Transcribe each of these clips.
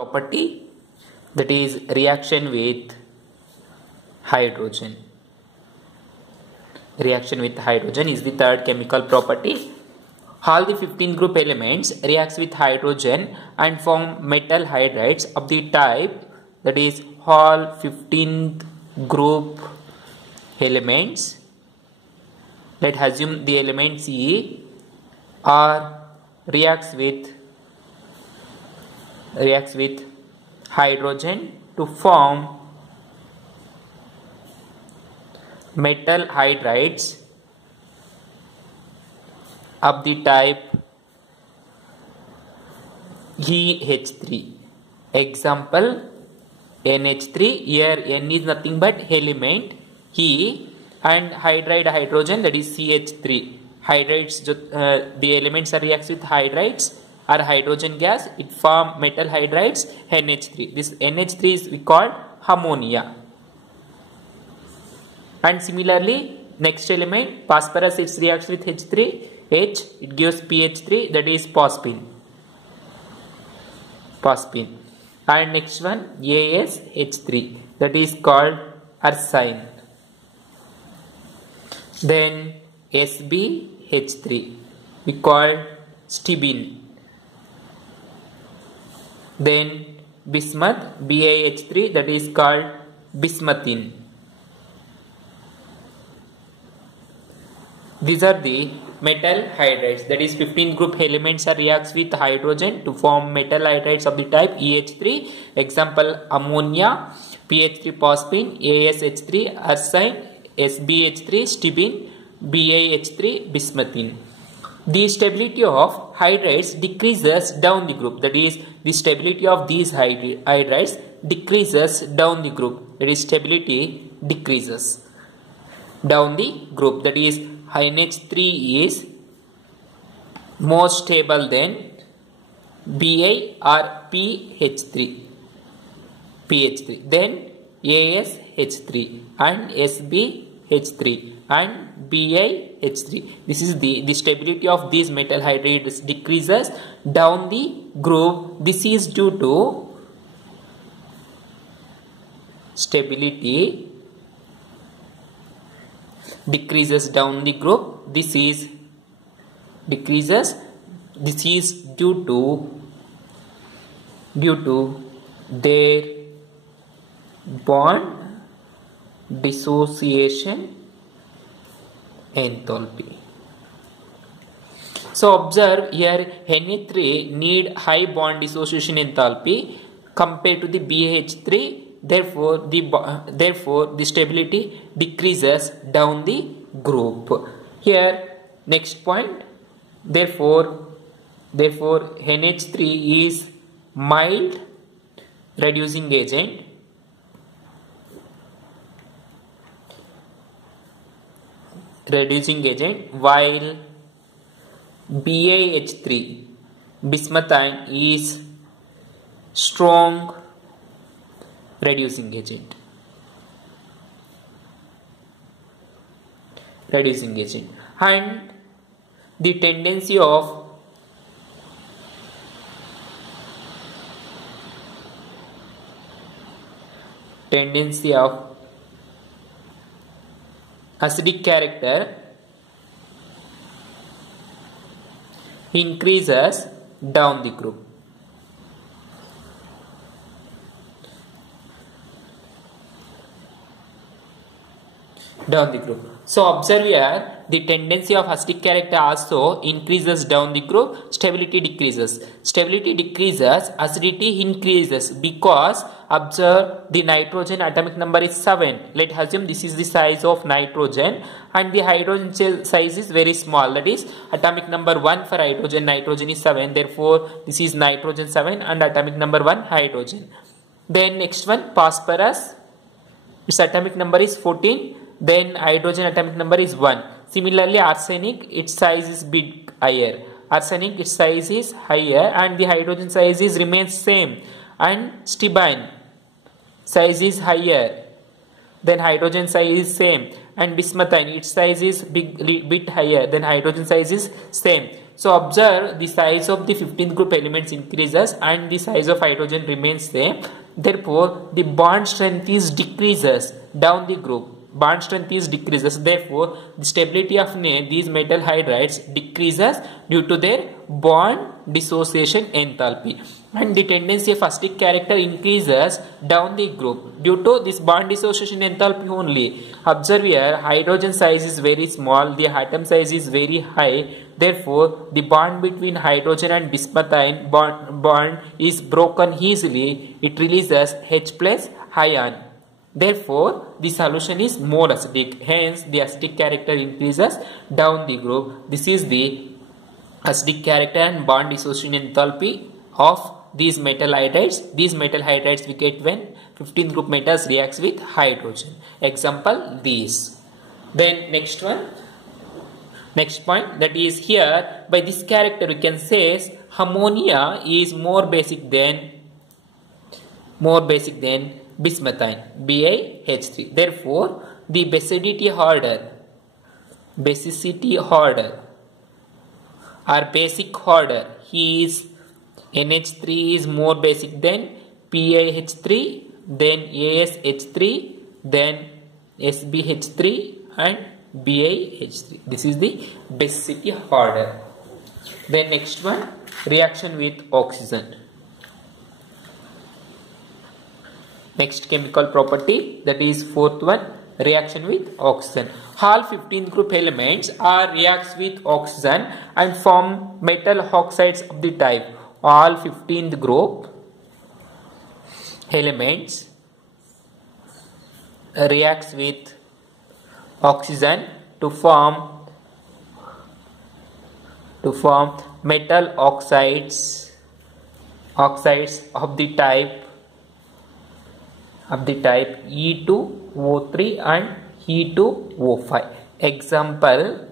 property, that is reaction with hydrogen. Reaction with hydrogen is the third chemical property. All the 15 group elements reacts with hydrogen and form metal hydrides of the type, that is all 15th group elements. Let's assume the element C are reacts with hydrogen to form metal hydrides of the type EH3. Example NH3. Here N is nothing but element, E, and hydride hydrogen, that is CH3. Hydrides, the elements are reacts with hydrides or hydrogen gas, it form metal hydrides NH3. This NH3 is we called ammonia. And similarly, next element phosphorus, it reacts with H3, it gives PH3, that is phosphine. And next one AsH3, that is called arsine. Then SbH3, we call stibine. Then bismuth, BaH3, that is called bismuthine. These are the metal hydrides, that is 15 group elements are reacts with hydrogen to form metal hydrides of the type EH3. Example ammonia, PH3 phosphine, AsH3 arsine, SbH3 stibine, BaH3 bismuthine. The stability of hydrides decreases down the group, that is the stability of these hydrides decreases down the group, that is stability decreases down the group, that is NH3 is more stable than Bi or PH3, then AsH3 and SbH3 and BiH3. This is the stability of these metal hydrides decreases down the group. This is due to stability decreases down the group. This is decreases. This is due to their bond dissociation enthalpy. So observe here, Na3 need high bond dissociation enthalpy compared to the BH3. Therefore the stability decreases down the group. Here next point, therefore NH3 is mild reducing agent, while BaH3 bismuthine is strong reducing agent. And the tendency of acidic character increases down the group. So observe here, the tendency of acidic character also increases down the group. Stability decreases, acidity increases, because observe the nitrogen atomic number is 7. Let's assume this is the size of nitrogen and the hydrogen size is very small, that is atomic number 1 for hydrogen, nitrogen is 7. Therefore this is nitrogen 7 and atomic number 1 hydrogen. Then next one phosphorus, its atomic number is 14. Then hydrogen atomic number is 1. Similarly arsenic, its size is big higher. Its size is higher and the hydrogen size is remains same. And stibine size is higher. Then hydrogen size is same. And bismuthine, its size is bit higher. Then hydrogen size is same. So observe the size of the 15th group elements increases and the size of hydrogen remains same. Therefore, the bond strength is decreases down the group. Bond strength is decreases. Therefore, the stability of these metal hydrides decreases due to their bond dissociation enthalpy. And the tendency of acidic character increases down the group due to this bond dissociation enthalpy only. Observe here, hydrogen size is very small, the atom size is very high. Therefore, the bond between hydrogen and bismuthine bond is broken easily. It releases H plus ion. Therefore, the solution is more acidic. Hence, the acidic character increases down the group. This is the acidic character and bond dissociation enthalpy of these metal hydrides. These metal hydrides we get when 15th group metals reacts with hydrogen. Example, these. Then next one. Next point, that is here by this character we can say ammonia is more basic than bismuthine, BiH3. Therefore, the basicity order or basic order is NH3 is more basic than PiH3, then AsH3, then SbH3 and BiH3. This is the basicity order. Then next one, reaction with oxygen. Next chemical property, that is fourth one, reaction with oxygen. All 15th group elements are reacts with oxygen and form metal oxides of the type. All 15th group elements reacts with oxygen to form metal oxides of the type E2O3 and E2O5. Example,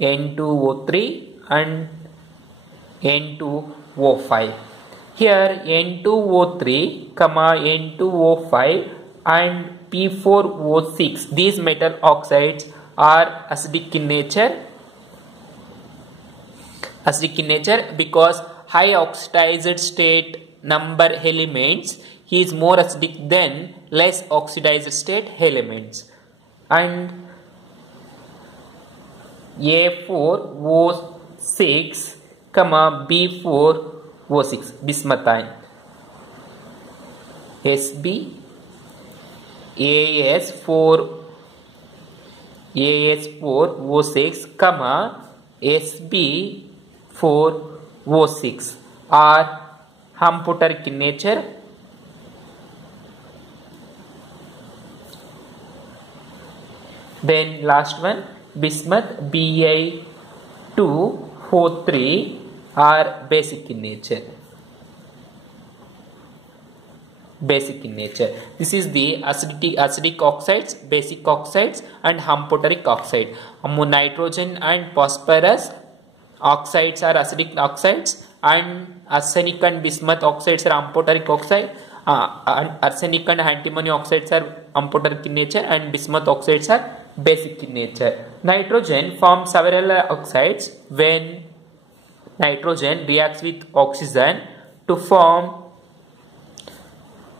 N2O3 and N2O5. Here N2O3, N2O5 and P4O6. These metal oxides are acidic in nature. Because high oxidized state number elements is more acidic than less oxidized state elements. And A4O6, B4O6, bismuthine. AS4O6, SB4O6 are amphoteric in nature. Then last one, bismuth, Bi2O3 are basic in nature. This is the acidic oxides, basic oxides and amphoteric oxide. Nitrogen and phosphorus oxides are acidic oxides and arsenic and bismuth oxides are amphoteric oxide. Arsenic and antimony oxides are amphoteric in nature and bismuth oxides are basic in nature. Nitrogen forms several oxides when nitrogen reacts with oxygen to form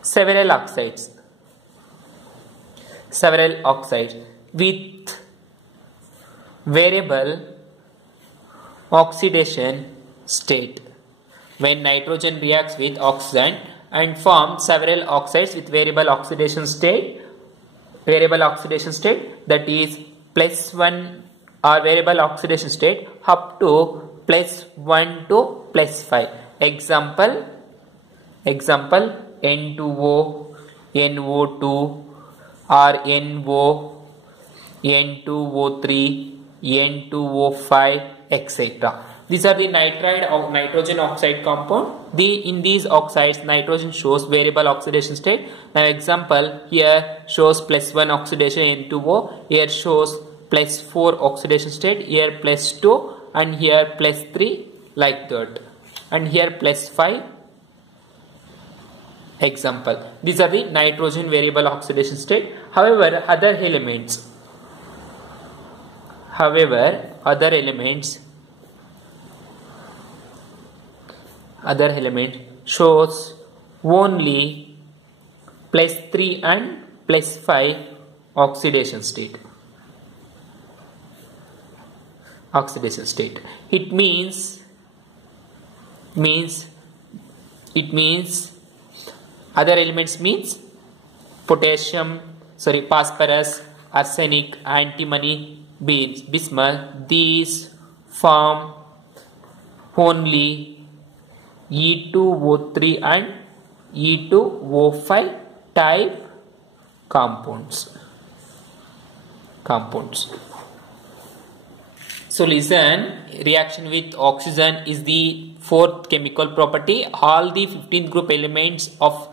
several oxides with variable oxidation state. When nitrogen reacts with oxygen and forms several oxides with variable oxidation state, that is +1 or variable oxidation state up to +1 to +5. Example N2O, NO2 or NO, N2O3, N2O5, etc. These are the nitrogen oxide compound. In these oxides, nitrogen shows variable oxidation state. Now example here shows +1 oxidation N2O, here shows +4 oxidation state, here +2 and here +3 like that, and here +5. Example, these are the nitrogen variable oxidation state. However, other elements other element shows only +3 and +5 oxidation state. It means other elements means potassium, phosphorus, arsenic, antimony, bismuth. These form only E2O3 and E2O5 type compounds. So listen, reaction with oxygen is the fourth chemical property. All the 15th group elements of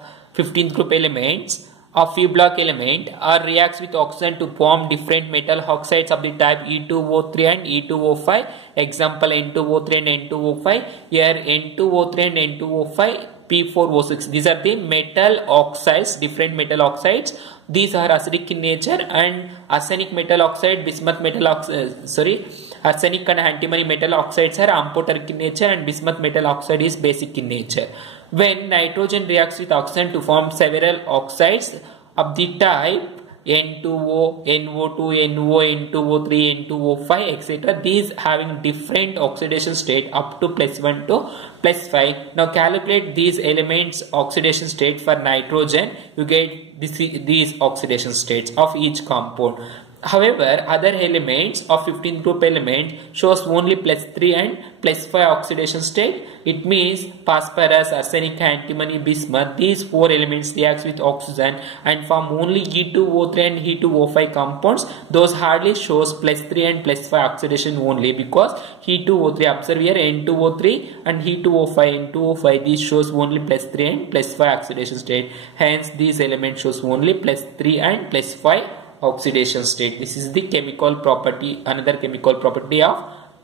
P block element are reacts with oxygen to form different metal oxides of the type E2O3 and E2O5. Example N2O3 and N2O5. Here N2O3 and N2O5, P4O6. These are the metal oxides, different metal oxides. These are acidic in nature, and arsenic metal oxide, bismuth metal oxide, arsenic and antimony metal oxides are amphoteric in nature, and bismuth metal oxide is basic in nature. When nitrogen reacts with oxygen to form several oxides of the type N2O, NO2, NO, N2O3, N2O5, etc. These having different oxidation state up to +1 to +5. Now calculate these elements oxidation state for nitrogen. You get these oxidation states of each compound. However, other elements of 15th group element shows only +3 and +5 oxidation state. It means phosphorus, arsenic, antimony, bismuth. These four elements reacts with oxygen and form only E2O3 and E2O5 compounds. Those hardly shows +3 and +5 oxidation only, because E2O3, observe here N2O3 and E2O5, these shows only +3 and +5 oxidation state. Hence, these elements shows only +3 and +5 oxidation state. This is the chemical property, another chemical property of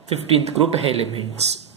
15th group elements.